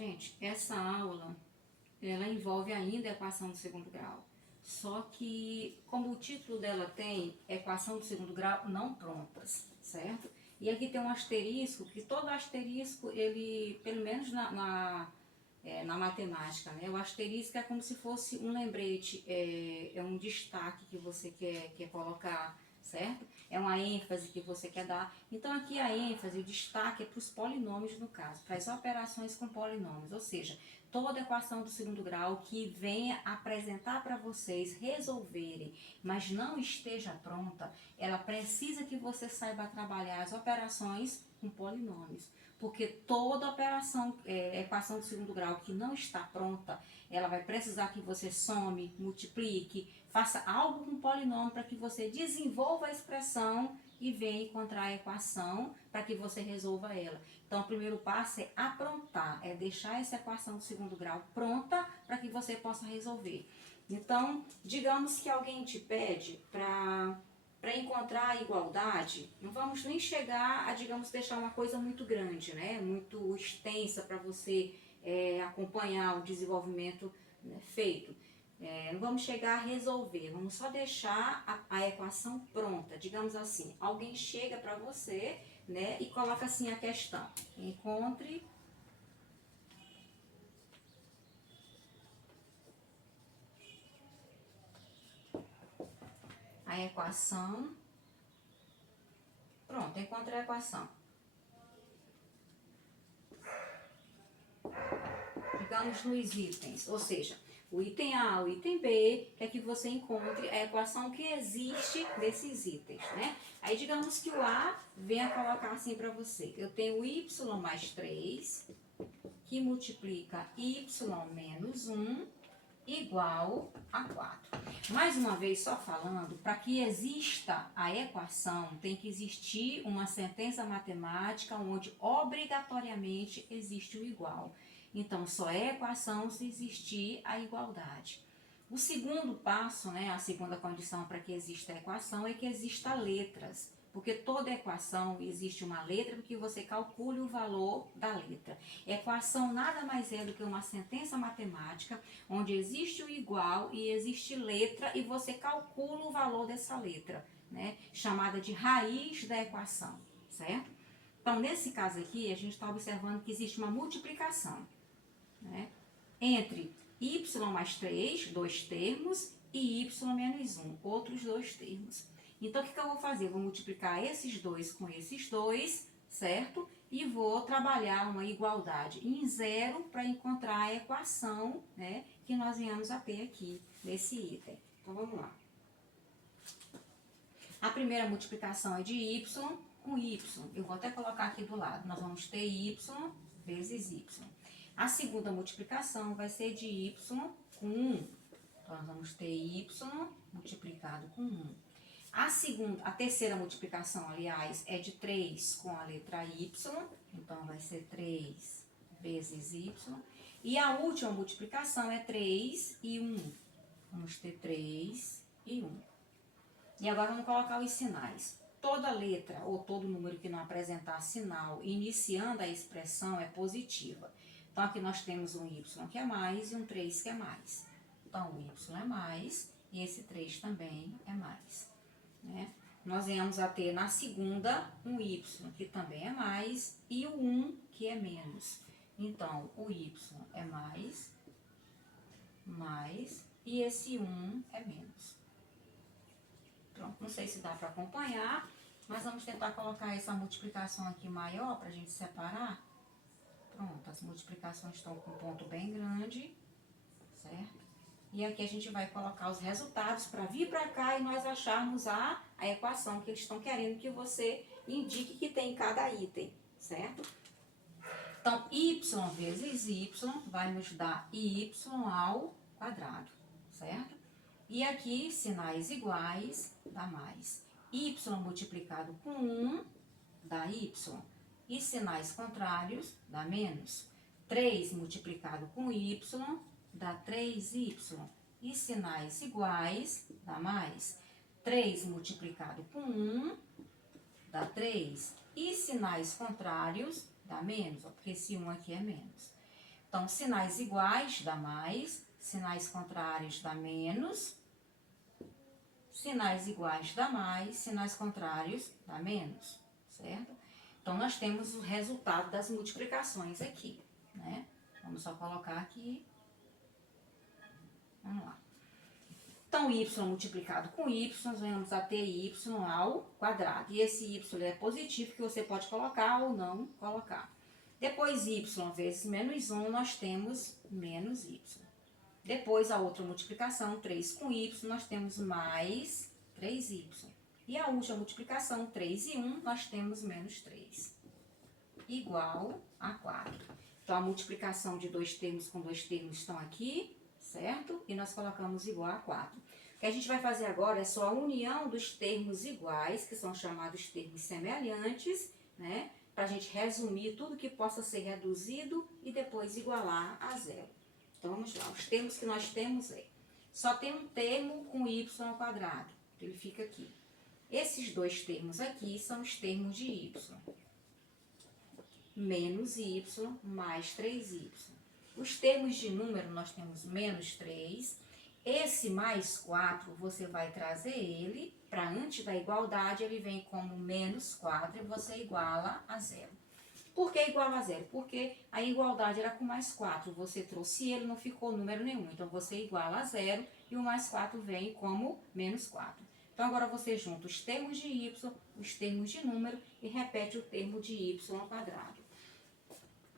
Gente, essa aula, ela envolve ainda a equação do segundo grau. Só que, como o título dela tem equação do segundo grau não prontas, certo? E aqui tem um asterisco, que todo asterisco, ele, pelo menos na matemática, né? O asterisco é como se fosse um lembrete, é um destaque que você quer colocar, certo? É uma ênfase que você quer dar. Então aqui a ênfase, o destaque é para os polinômios no caso, para as operações com polinômios, ou seja, toda equação do segundo grau que venha apresentar para vocês resolverem, mas não esteja pronta, ela precisa que você saiba trabalhar as operações com polinômios. Porque toda operação, equação do segundo grau que não está pronta, ela vai precisar que você some, multiplique, faça algo com polinômio para que você desenvolva a expressão e venha encontrar a equação para que você resolva ela. Então, o primeiro passo é aprontar, é deixar essa equação do segundo grau pronta para que você possa resolver. Então, digamos que alguém te pede para encontrar a igualdade, não vamos nem chegar a, digamos, deixar uma coisa muito grande, né? Muito extensa para você acompanhar o desenvolvimento, né, feito. Não vamos chegar a resolver, vamos só deixar a equação pronta. Digamos assim, alguém chega para você, né, e coloca assim a questão: encontre a equação. Pronto, encontre a equação. Digamos nos itens, ou seja, o item A, o item B, quer que você encontre a equação que existe desses itens, né? Aí digamos que o A venha colocar assim para você: eu tenho y mais 3, que multiplica y menos 1, igual a 4. Mais uma vez, só falando, para que exista a equação, tem que existir uma sentença matemática onde obrigatoriamente existe o igual. Então, só é equação se existir a igualdade. O segundo passo, né, a segunda condição para que exista a equação é que exista letras. Porque toda equação existe uma letra para que você calcule o valor da letra. Equação nada mais é do que uma sentença matemática onde existe o igual e existe letra e você calcula o valor dessa letra, né? Chamada de raiz da equação, certo? Então, nesse caso aqui, a gente está observando que existe uma multiplicação, né, entre y mais 3, dois termos, e y menos 1, outros dois termos. Então, o que eu vou fazer? Eu vou multiplicar esses dois com esses dois, certo? E vou trabalhar uma igualdade em zero para encontrar a equação, né, que nós venhamos a ter aqui nesse item. Então, vamos lá. A primeira multiplicação é de y com y. Eu vou até colocar aqui do lado. Nós vamos ter y vezes y. A segunda multiplicação vai ser de y com 1. Então, nós vamos ter y multiplicado com 1. A terceira multiplicação, aliás, é de 3 com a letra y. Então, vai ser 3 vezes y. E a última multiplicação é 3 e 1. Vamos ter 3 e 1. E agora vamos colocar os sinais. Toda letra ou todo número que não apresentar sinal iniciando a expressão é positiva. Então, aqui nós temos um y que é mais e um 3 que é mais. Então, o y é mais e esse 3 também é mais, né? Nós viemos a ter na segunda um y que também é mais e o 1 que é menos. Então, o y é mais, e esse 1 é menos. Pronto, não sei se dá para acompanhar, mas vamos tentar colocar essa multiplicação aqui maior para a gente separar. Pronto, as multiplicações estão com um ponto bem grande, certo? E aqui a gente vai colocar os resultados para vir para cá e nós acharmos a equação que eles estão querendo que você indique que tem em cada item, certo? Então, y vezes y vai nos dar y ao quadrado, certo? E aqui, sinais iguais, dá mais. Y multiplicado com 1 dá y. E sinais contrários dá menos. 3 multiplicado com y dá 3y. E sinais iguais dá mais. 3 multiplicado com 1 dá 3. E sinais contrários dá menos, porque esse 1 aqui é menos. Então, sinais iguais dá mais, sinais contrários dá menos, sinais iguais dá mais, sinais contrários dá menos, certo? Então, nós temos o resultado das multiplicações aqui, né? Vamos só colocar aqui. Vamos lá. Então, y multiplicado com y, nós vamos a ter y ao quadrado. E esse y é positivo, que você pode colocar ou não colocar. Depois, y vezes menos 1, nós temos menos y. Depois, a outra multiplicação, 3 com y, nós temos mais 3y. E a última multiplicação, 3 e 1, nós temos menos 3. Igual a 4. Então, a multiplicação de dois termos com dois termos estão aqui, certo? E nós colocamos igual a 4. O que a gente vai fazer agora é só a união dos termos iguais, que são chamados termos semelhantes, né? Para a gente resumir tudo que possa ser reduzido e depois igualar a zero. Então, vamos lá. Os termos que nós temos só tem um termo com y ao quadrado. Ele fica aqui. Esses dois termos aqui são os termos de y. Menos y mais 3y. Os termos de número, nós temos menos 3. Esse mais 4, você vai trazer ele para antes da igualdade, ele vem como menos 4 e você iguala a zero. Por que iguala a zero? Porque a igualdade era com mais 4. Você trouxe ele, não ficou número nenhum. Então, você iguala a zero e o mais 4 vem como menos 4. Então, agora você junta os termos de y, os termos de número e repete o termo de y ao quadrado.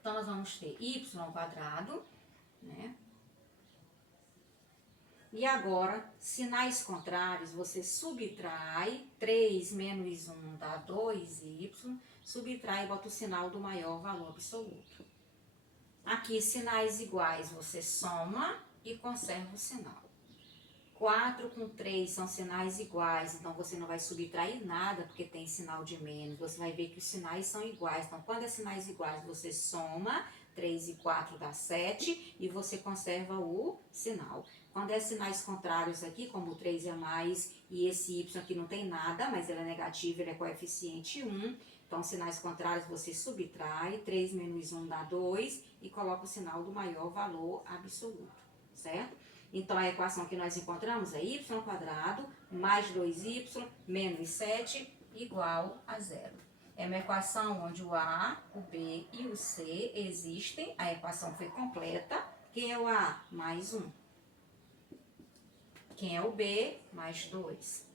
Então, nós vamos ter y ao quadrado, né? E agora, sinais contrários, você subtrai 3 menos 1 dá 2y, subtrai e bota o sinal do maior valor absoluto. Aqui, sinais iguais, você soma e conserva o sinal. 4 com 3 são sinais iguais, então você não vai subtrair nada porque tem sinal de menos. Você vai ver que os sinais são iguais. Então, quando é sinais iguais, você soma, 3 e 4 dá 7 e você conserva o sinal. Quando é sinais contrários aqui, como o 3 é mais e esse y aqui não tem nada, mas ele é negativo, ele é coeficiente 1. Então, sinais contrários você subtrai, 3 menos 1 dá 2 e coloca o sinal do maior valor absoluto, certo? Então, a equação que nós encontramos é y² mais 2y menos 7 igual a zero. É uma equação onde o A, o B e o C existem. A equação foi completa. Quem é o A? Mais 1. Quem é o B? Mais 2.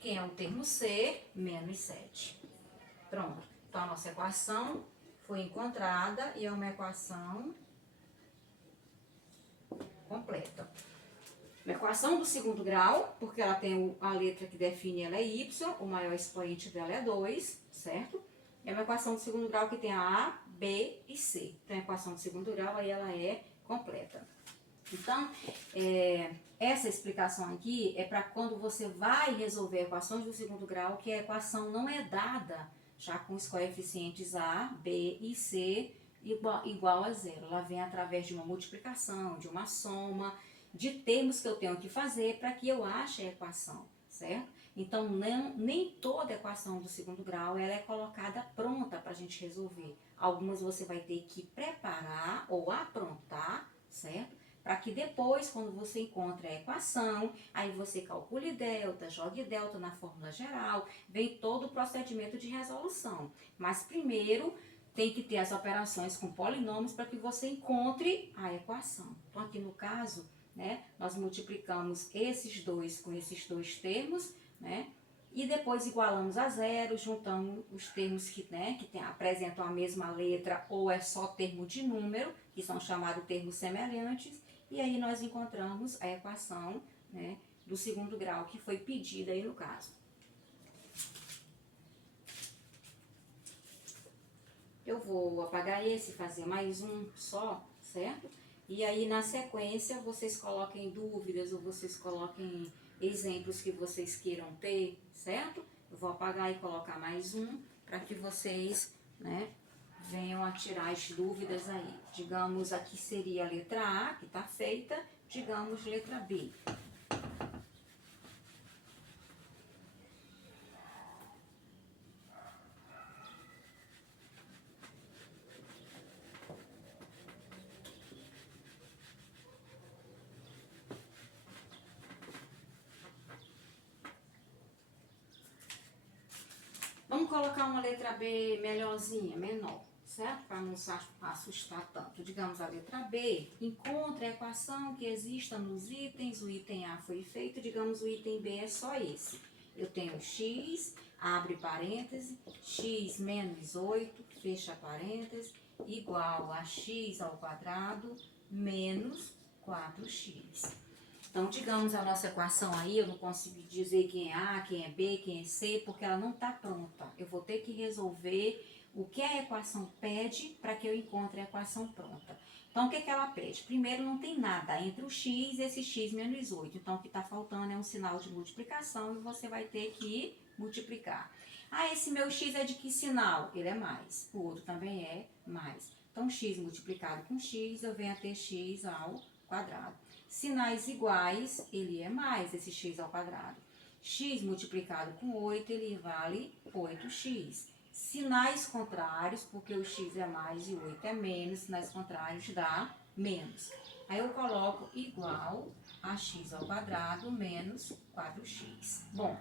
Quem é o termo C? Menos 7. Pronto. Então, a nossa equação foi encontrada e é uma equação completa. Uma equação do segundo grau, porque ela tem a letra que define ela é y, o maior expoente dela é 2, certo? É uma equação do segundo grau que tem a, B e C. Então, a equação do segundo grau aí ela é completa. Então, essa explicação aqui é para quando você vai resolver equações do segundo grau, que a equação não é dada já com os coeficientes A, B e C igual a zero. Ela vem através de uma multiplicação, de uma soma, de termos que eu tenho que fazer para que eu ache a equação, certo? Então, nem toda equação do segundo grau ela é colocada pronta para a gente resolver. Algumas você vai ter que preparar ou aprontar, certo? Para que depois, quando você encontra a equação, aí você calcule delta, jogue delta na fórmula geral, vem todo o procedimento de resolução. Mas primeiro tem que ter as operações com polinômios para que você encontre a equação. Então, aqui no caso, né, nós multiplicamos esses dois com esses dois termos, né, e depois igualamos a zero, juntamos os termos que apresentam a mesma letra ou é só termo de número, que são chamados termos semelhantes, e aí nós encontramos a equação, né, do segundo grau que foi pedida aí no caso. Eu vou apagar esse e fazer mais um só, certo? E aí, na sequência, vocês coloquem dúvidas ou vocês coloquem exemplos que vocês queiram ter, certo? Eu vou apagar e colocar mais um para que vocês, né, venham a tirar as dúvidas aí. Digamos, aqui seria a letra A, que está feita, digamos, letra B. colocar uma letra B melhorzinha, menor, certo? Para não assustar tanto. Digamos a letra B, encontre a equação que exista nos itens, o item A foi feito, digamos o item B é só esse. Eu tenho x, abre parêntese, x menos 8, fecha parêntese, igual a x ao quadrado menos 4x. Então, digamos a nossa equação aí, eu não consigo dizer quem é A, quem é B, quem é C, porque ela não está pronta. Eu vou ter que resolver o que a equação pede para que eu encontre a equação pronta. Então, o que ela pede? Primeiro, não tem nada entre o x e esse x menos 8. Então, o que está faltando é um sinal de multiplicação e você vai ter que multiplicar. Ah, esse meu x é de que sinal? Ele é mais. O outro também é mais. Então, x multiplicado com x, eu venho a ter x ao quadrado. Sinais iguais, ele é mais esse x ao quadrado. X multiplicado com 8, ele vale 8x. Sinais contrários, porque o x é mais e o 8 é menos, sinais contrários dá menos. Aí eu coloco igual a x ao quadrado menos 4x. Bom,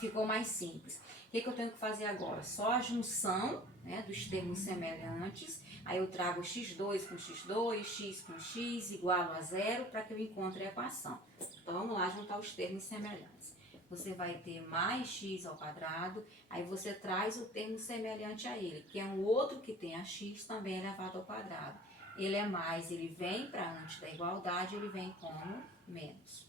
ficou mais simples. O que eu tenho que fazer agora? Só a junção, né, dos termos semelhantes. Aí eu trago x2 com x2, x com x igual a zero para que eu encontre a equação. Então vamos lá juntar os termos semelhantes. Você vai ter mais x ao quadrado, aí você traz o termo semelhante a ele, que é um outro que tem a x também elevado ao quadrado. Ele é mais, ele vem para antes da igualdade, ele vem como menos.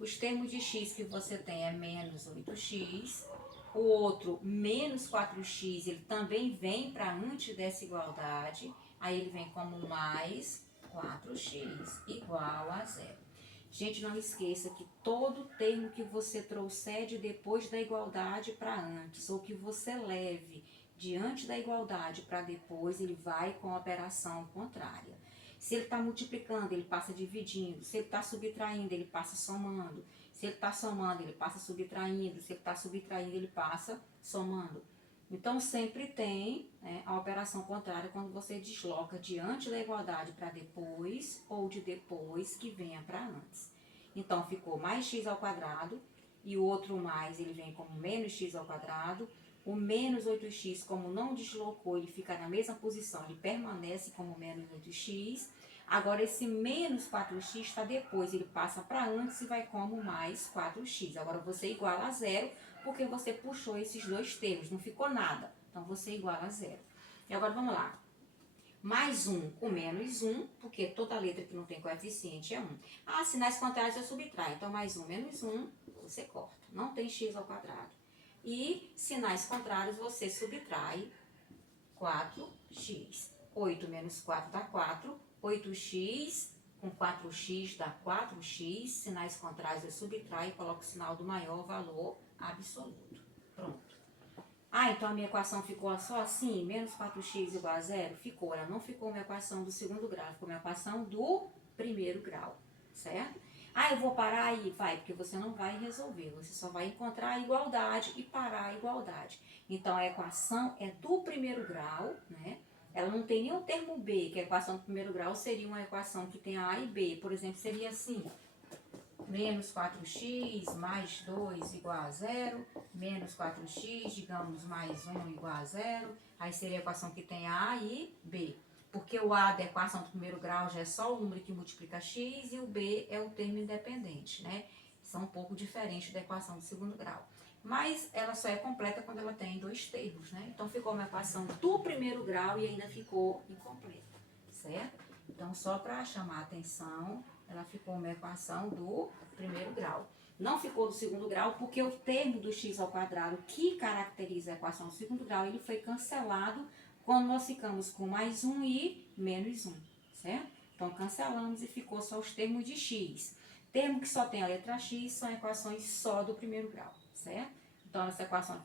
Os termos de x que você tem é menos 8x. O outro, menos 4x, ele também vem para antes dessa igualdade. Aí ele vem como mais 4x igual a zero. Gente, não esqueça que todo termo que você trouxer de depois da igualdade para antes, ou que você leve diante da igualdade para depois, ele vai com a operação contrária. Se ele está multiplicando, ele passa dividindo. Se ele está subtraindo, ele passa somando. Se ele está somando, ele passa subtraindo. Se ele está subtraindo, ele passa somando. Então, sempre tem, né, a operação contrária quando você desloca diante da igualdade para depois ou de depois que venha para antes. Então, ficou mais x ao quadrado e o outro mais ele vem como menos x ao quadrado. O menos 8x, como não deslocou, ele fica na mesma posição, ele permanece como menos 8x. Agora, esse menos 4x está depois, ele passa para antes e vai como mais 4x. Agora, você iguala a zero, porque você puxou esses dois termos, não ficou nada. Então, você iguala a zero. E agora, vamos lá. Mais 1 com menos 1, porque toda letra que não tem coeficiente é 1. Ah, sinais contrários eu subtraio. Então, mais 1 menos 1, você corta. Não tem x ao quadrado. E sinais contrários você subtrai 4x. 8 menos 4 dá 4. 8x com 4x dá 4x. Sinais contrários eu subtraio e coloco o sinal do maior valor absoluto. Pronto. Ah, então a minha equação ficou só assim? Menos 4x igual a zero? Ficou. Ela não ficou uma equação do segundo grau, ficou uma equação do primeiro grau. Certo? Ah, eu vou parar aí? Vai, porque você não vai resolver. Você só vai encontrar a igualdade e parar a igualdade. Então, a equação é do primeiro grau, né? Ela não tem nem o termo B, que a equação do primeiro grau seria uma equação que tem A e B. Por exemplo, seria assim: menos 4x mais 2 igual a zero, menos 4x, digamos, mais 1 igual a zero. Aí seria a equação que tem A e B. Porque o A da equação do primeiro grau já é só o número que multiplica x e o B é o termo independente, né? São um pouco diferentes da equação do segundo grau. Mas ela só é completa quando ela tem dois termos, né? Então ficou uma equação do primeiro grau e ainda ficou incompleta, certo? Então, só para chamar a atenção, ela ficou uma equação do primeiro grau. Não ficou do segundo grau porque o termo do x ao quadrado que caracteriza a equação do segundo grau, ele foi cancelado quando nós ficamos com mais 1 e menos 1, certo? Então, cancelamos e ficou só os termos de x. Termo que só tem a letra x são equações só do primeiro grau, certo? Então, essa equação